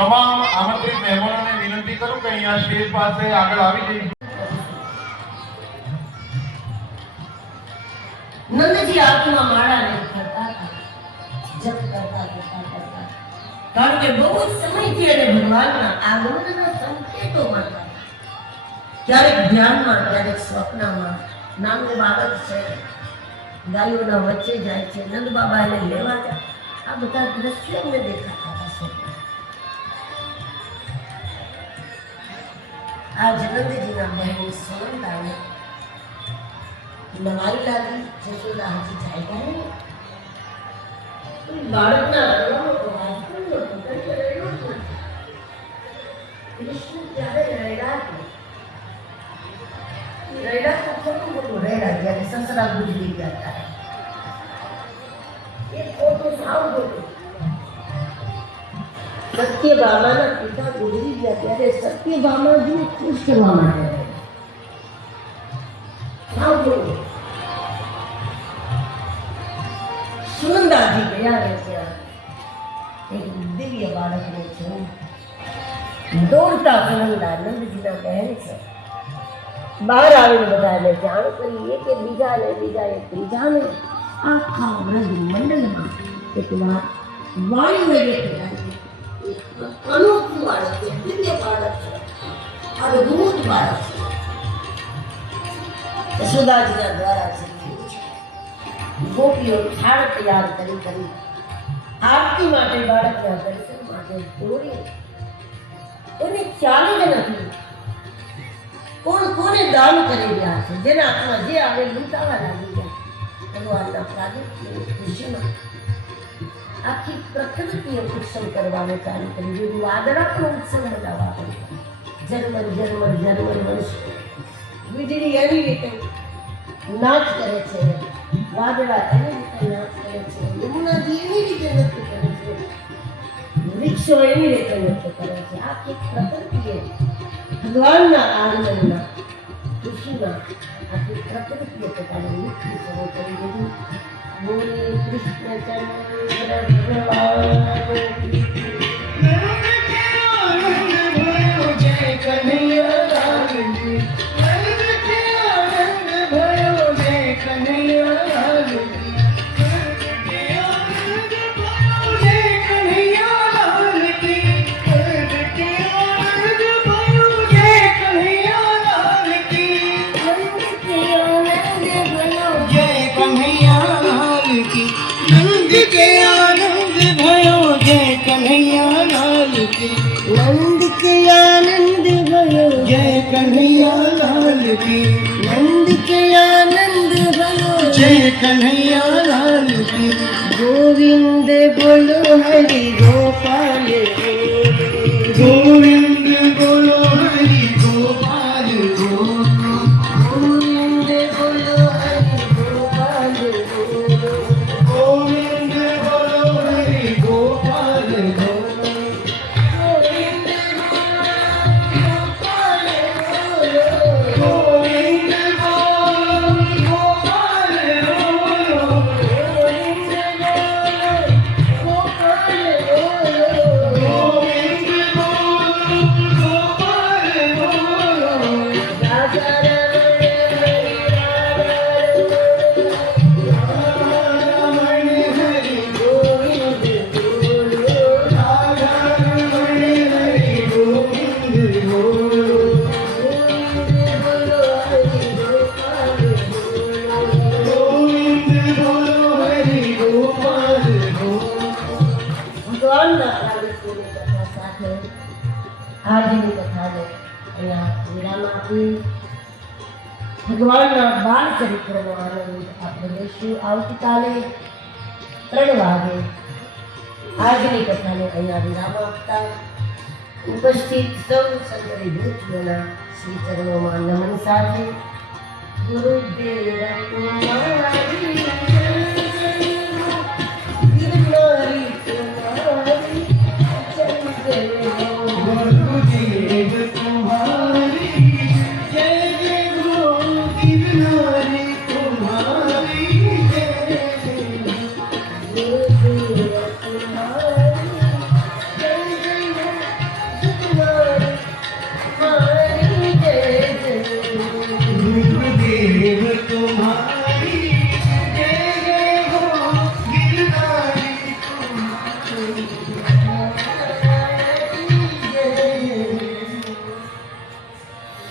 તમામ આમંત્રિત મહેમાનોને વિનંતી કરું કે અહીંયા સ્ટેજ પાસે આગળ આવી જઈએ. નંદજી હાથમાં માળા લઈ ફરતા જપ કરતા કરતા કરતા. કારણ કે બહુ જ સમયથી એને ભગવાનના આગમનના સંકેતો માનતા ક્યારેક ધ્યાનમાં, ક્યારેક સ્વપ્નમાં નાનું બાળક છે, ગાયોના વચ્ચે જાય છે નંદ બાબા એને લેવા જાય. આ બધા દ્રશ્યો અમને દેખાતા હતા. આ જનંદજીના બહેન સોનતાને નવાઈ લાગી જશોદા હજી જાય નહીં બાળકના. કૃષ્ણ ત્યારે રડ્યા જ તો ખોટું ખોટું રડ્યા જ્યારે સસરા ગુજરી ગયા ત્યારે એ ખોટું સાવ ખોટું. સત્યભામાના પિતા ગુજરી ગયા ત્યારે સત્યભામાજીને ખુશ કરવા માટે રડ્યા. સાવ ખોટું સુનંદાજી ગયા ને ત્યાં એક દિવ્ય બાળકને જોયું દોડતા સુનંદા નંદજીના બહેન છે બહાર આવીને બધાને જાણ કરી એક એ બીજા ને બીજા એ ત્રીજાને આખા વ્રજ મંડળમાં એક વાત વાણીને વ્યક્ત અનોખું બાળક છે દિવ્ય બાળક છે અદ્ભુત બાળક છે યશોદાજીના દ્વારા શીખ્યું છે ગોપીઓ થાળ તૈયાર કરી કરી આરતી માટે બાળકના દર્શન માટે દોરી એને ખ્યાલ જ નથી કોણ કોને દાન કરી રહ્યા છે જેના હાથમાં જે આવે લૂંટાવા લાગી જાય ભગવાનના પ્રાગટ્યની ખુશીમાં આખી પ્રકૃતિએ ઉત્સવ કરવાનું ચાલુ કર્યું. દીધું વાદળા પણ ઉત્સવ મનાવવા પડ્યું ઝરમર ઝરમર ઝરમર વીજળી એવી રીતે નાચ કરે છે. વાદળા એવી રીતે નાચ કરે છે. યમુનાજી એવી રીતે નૃત્ય કરે છે. વૃક્ષો એવી રીતે નૃત્ય કરે છે. આખી પ્રકૃતિએ ભગવાનના આગમનના ખુશીમાં આખી પ્રકૃતિએ પોતાનું નૃત્ય શરૂ કરી દીધું. બોલે કૃષ્ણ નંદ કે આનંદ ભયો જય કન્હૈયા લાલ કી નંદ કે આનંદ ભયો જય કન્હૈયા લાલ કી નંદ કે આનંદ ભયો જય કન્હૈયા લાલ કી ગોવિંદ બોલો હરિ ગોપાલ કી આજની કથાને અહીંયા વિરામ ભગવાનના બાળ ચરિત્રનો આનંદ આપણે લઈશું આવતીકાલે ત્રણ વાગે આજની કથાને અહીંયા વિરામ આપતા ઉપસ્થિત સૌ સંતરી ભૂતના શ્રી ચરણોમાં નમન સાથે. ગુરુદેવ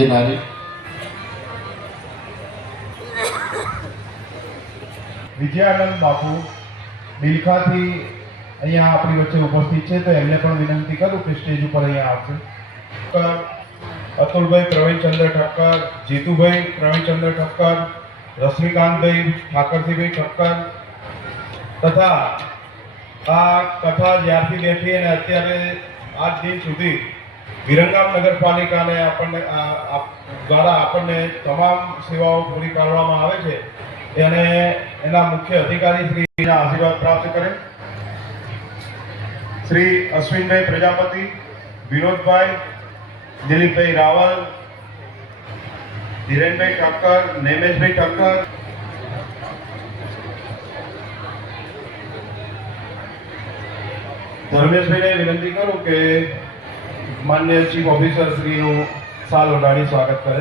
દેનારી વિજયાનંદ બાપુ, બિલખાથી અહીંયા આપણી વચ્ચે ઉપસ્થિત છે, તો એમને પણ વિનંતી કરું કે સ્ટેજ ઉપર અહીંયા આવશે. અતુલભાઈ પ્રવીણચંદ્ર ઠક્કર, જીતુભાઈ પ્રવીણચંદ્ર ઠક્કર, રશ્મિકાંતભાઈ ઠાકરસિંહભાઈ ઠક્કર, તથા આ કથા જ્યારથી બેઠી અને અત્યારે આજ દિન સુધી વિરંગામ નગરપાલિકાને આપણને દ્વારા આપણને તમામ સેવાઓ પૂરી પાડવામાં આવે છે. અને એના મુખ્ય અધિકારી શ્રીના આશીર્વાદ પ્રાપ્ત કરે. શ્રી અશ્વિનભાઈ પ્રજાપતિ, વિનોદભાઈ, દિલીપભાઈ રાવલ, ધીરેનભાઈ ઠક્કર, નેમેશભાઈ ઠક્કર. ધર્મેશભાઈને વિનંતી કરું કે માન્ય ચીફ ઓફિસર શ્રીનું સાલ ઓઢાડી સ્વાગત કરે.